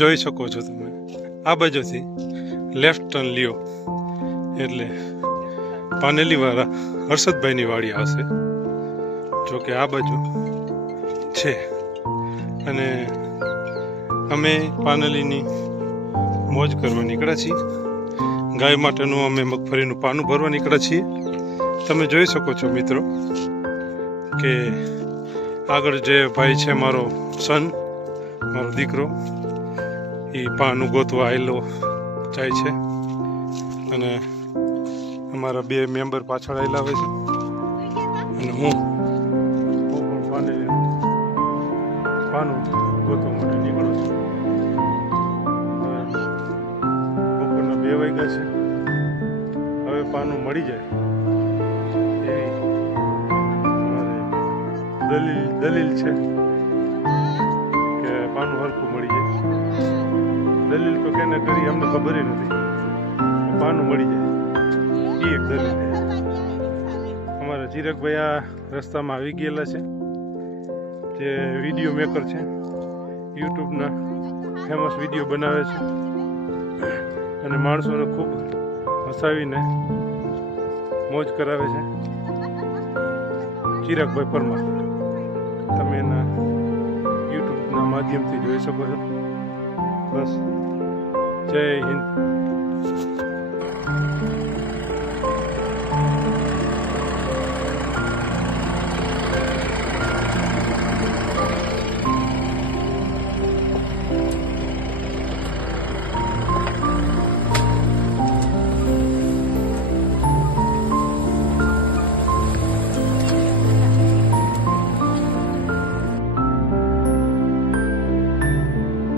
જોઈ શકો છો તમે આ બાજુથી લેફ્ટ ટર્ન લ્યો એટલે પાનેલીવાળા હર્ષદભાઈની વાડી આવશે. જોકે આ બાજુ છે અને અમે પાનેલીની મોજ કરવા નીકળ્યા છીએ. ગાય માટેનું અમે મગફળીનું પાનું ભરવા નીકળ્યા છીએ. તમે જોઈ શકો છો મિત્રો કે આગળ જે ભાઈ છે મારો સન, મારો દીકરો, એ પાનું ગોતવા આવેલો જાય છે અને અમારા 2 મેમ્બર પાછળ આવેલા આવે છે અને હું પણ પાનું ગોતવા માટે નીકળું છું. બપોરના 2 વાગ્યા છે. હવે પાનું મળી જાય એવી દલીલ છે કે પાનું હરખું મળી જાય. દલીલ તો કેને કરી અમને ખબર નથી. પાનું મળી જાય એ એક દલીલ છે. અમારા ચિરાગભાઈ આ રસ્તામાં આવી ગયેલા છે, જે વિડીયો મેકર છે, યુટ્યુબના ફેમસ વિડીયો બનાવે છે અને માણસોને ખૂબ હસાવીને મોજ કરાવે છે. ચિરાગભાઈ પરમાર, તમે એના યુટ્યુબના માધ્યમથી જોઈ શકો છો. બસ, જય હિન્દ.